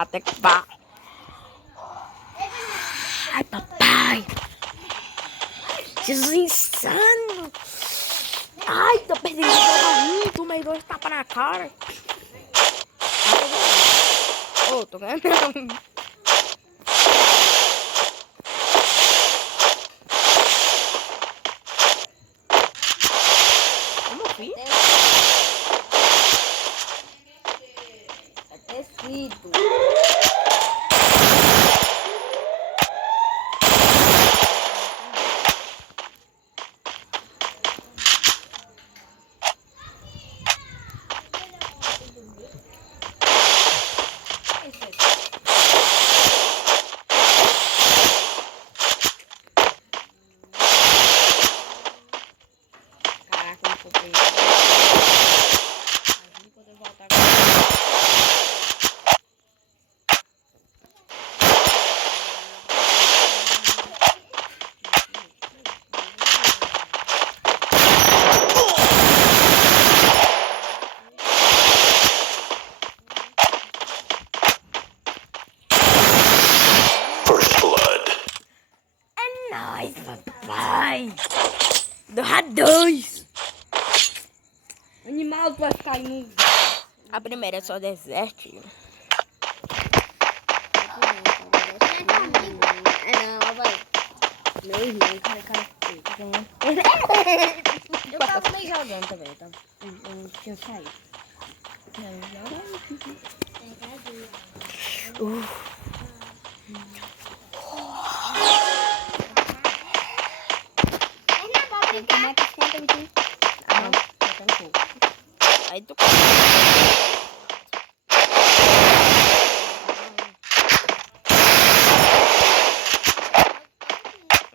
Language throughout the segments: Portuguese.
Até que vá. Ai, papai. Jesus insano. Ai, tô perdendo o jogo. Tomei 2 tapas na cara. Ô, tô ganhando. Como fui? É tecido. Caraca, eu não comprei. Imagina poder voltar agora. First blood. É nóis, papai. 2-2. Animal, tu vai ficar indo. A primeira é só deserto. Não, vai. Meu irmão, cara. Eu tava meio jogando também, eu tinha saído. Como é que esquenta, Vitinho? Ah, Tá um pouco. aí tu.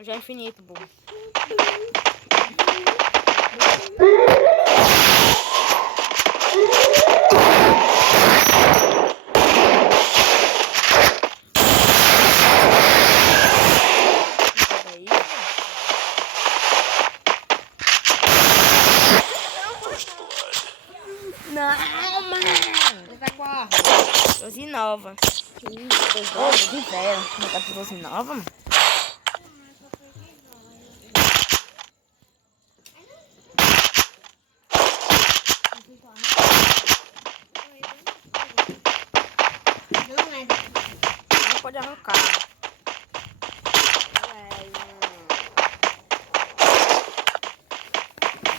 Já é infinito, bom. First blood. Não, mano. Você tá com a 12 nova. Ô, de velho. Não tá com 12 nova, mano? Não pode arrancar.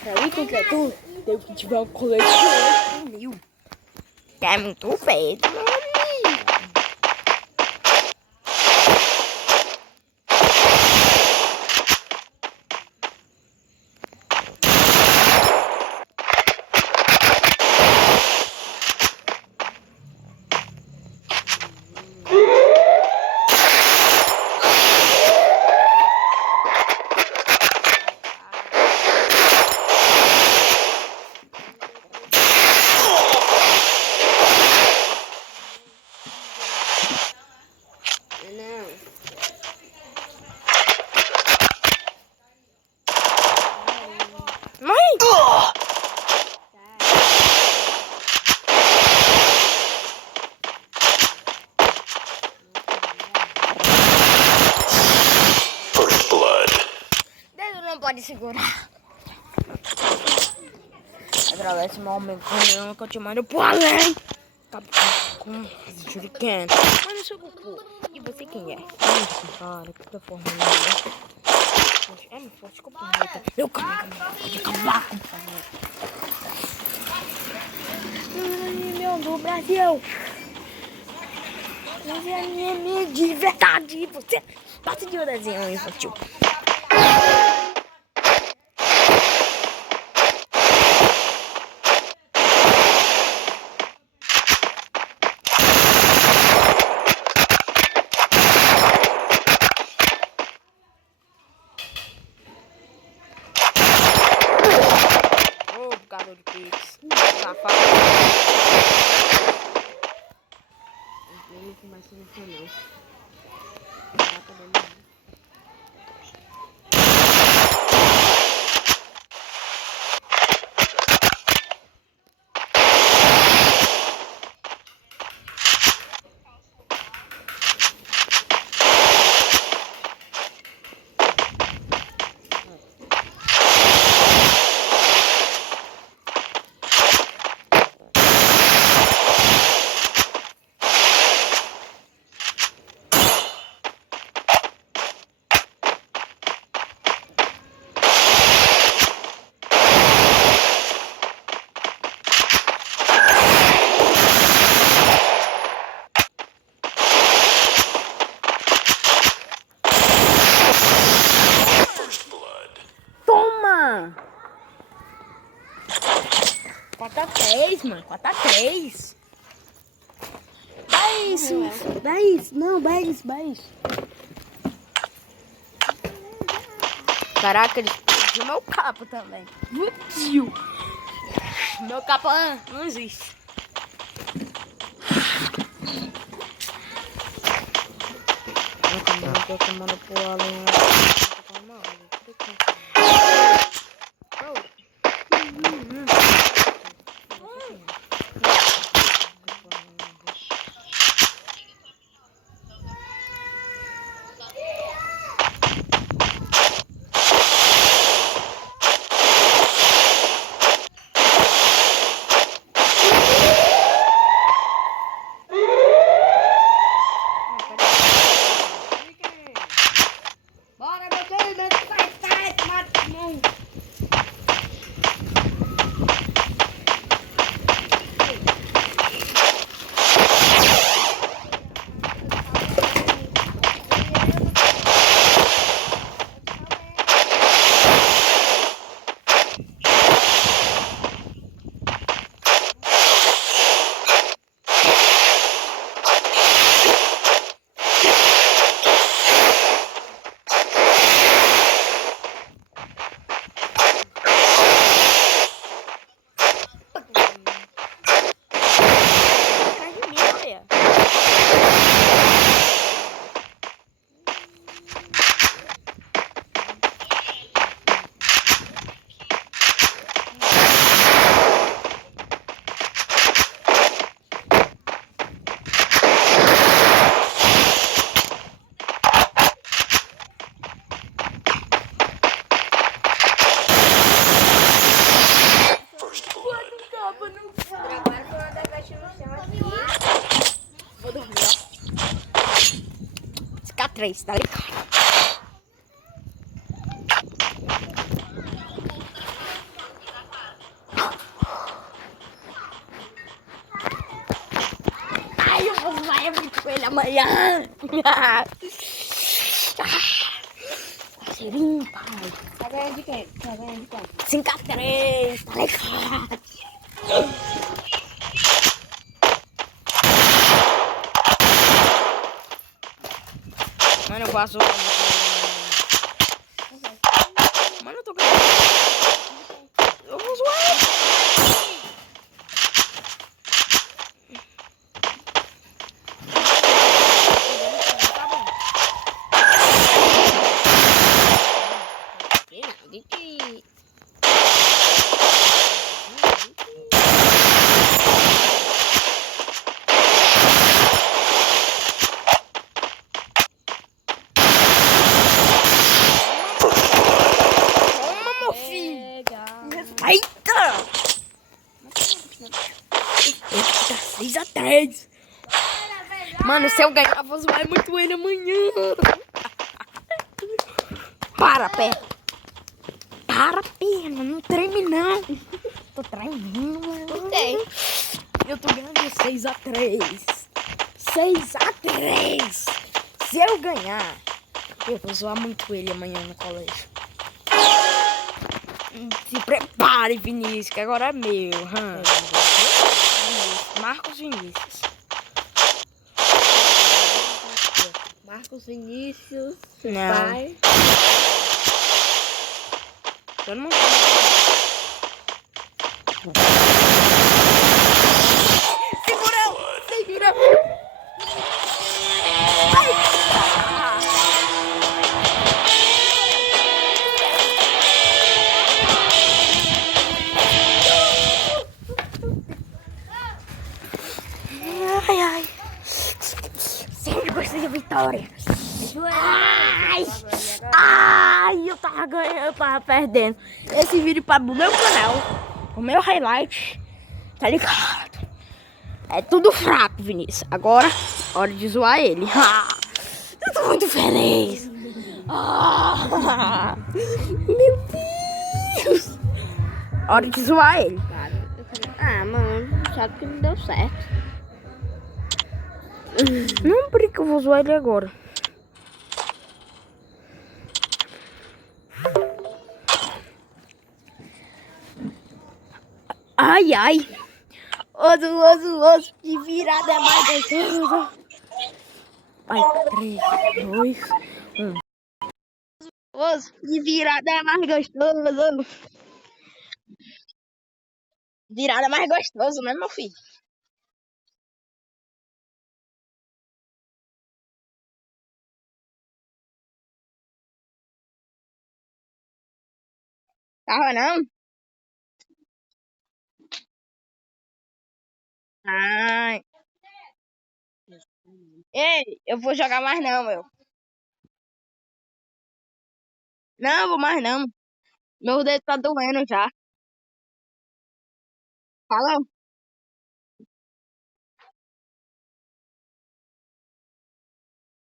Aí, tu quer tu? Tem que tiver um colete de 8 mil. Que é muito feito, meu amigo. Não. Mãe! First blood. Dedo não pode segurar. Agradece meu amigo que eu te mando pro além. Com shuriken. Mano, eu sou Goku. E você quem é? Cara, que da forma linda. É muito forte com o planeta. Eu pode acabar com o planeta. Meu do Brasil. Você é anime de verdade. Você passa de um desenho infantil. Jogador de Pix. Safado. Eu não começo no canal. 4x3, mano. 4x3. Dá isso. Dá isso. Não, dá isso, dá isso. Caraca, ele explodiu meu capa também. Explodiu. Meu capa não existe. Eu não tô tomando por além. Bora, meu time, sai, mata, não. Vou dormir, ó. Ficar 3, tá ligado? Ai, eu vou vai muito com ele amanhã. Cheirinho, pai. Tá ganhando de quem? Tá ganhando de quanto? 5x3, tá ligado? Mano, eu faço. Mano, eu tô ganhando. Eu vou zoar ele. Tá bom. Toma, meu filho. Eita! Eita, 6x3. Mano, se eu ganhar, eu vou zoar muito ele amanhã. Para, perna. Para, perna. Não treme, não. Tô tremendo, mano. Eu tô ganhando 6x3. 6x3. Se eu ganhar, eu vou zoar muito ele amanhã no colégio. Se prepare, Vinícius, que agora é meu. Marcos Vinícius. Marcos Vinícius, Não. pai. Todo mundo. Segura! Ai. Sempre gostei de vitória. Ai, eu tava ganhando, eu tava perdendo. Esse vídeo para o meu canal, o meu highlight, tá ligado? É tudo fraco, Vinícius. Agora, hora de zoar ele. Eu tô muito feliz. Meu Deus. Hora de zoar ele. Mano, sabe que não deu certo. Não, por que eu vou zoar ele agora? Ai. Osso de virada é mais gostoso. Vai, 3, 2, 1. Osso de virada é mais gostoso. Virada é mais gostoso, né, meu filho? Tava não? Ai. Ei, eu vou jogar mais não, meu. Não, vou mais não. Meu dedo tá doendo já. Fala.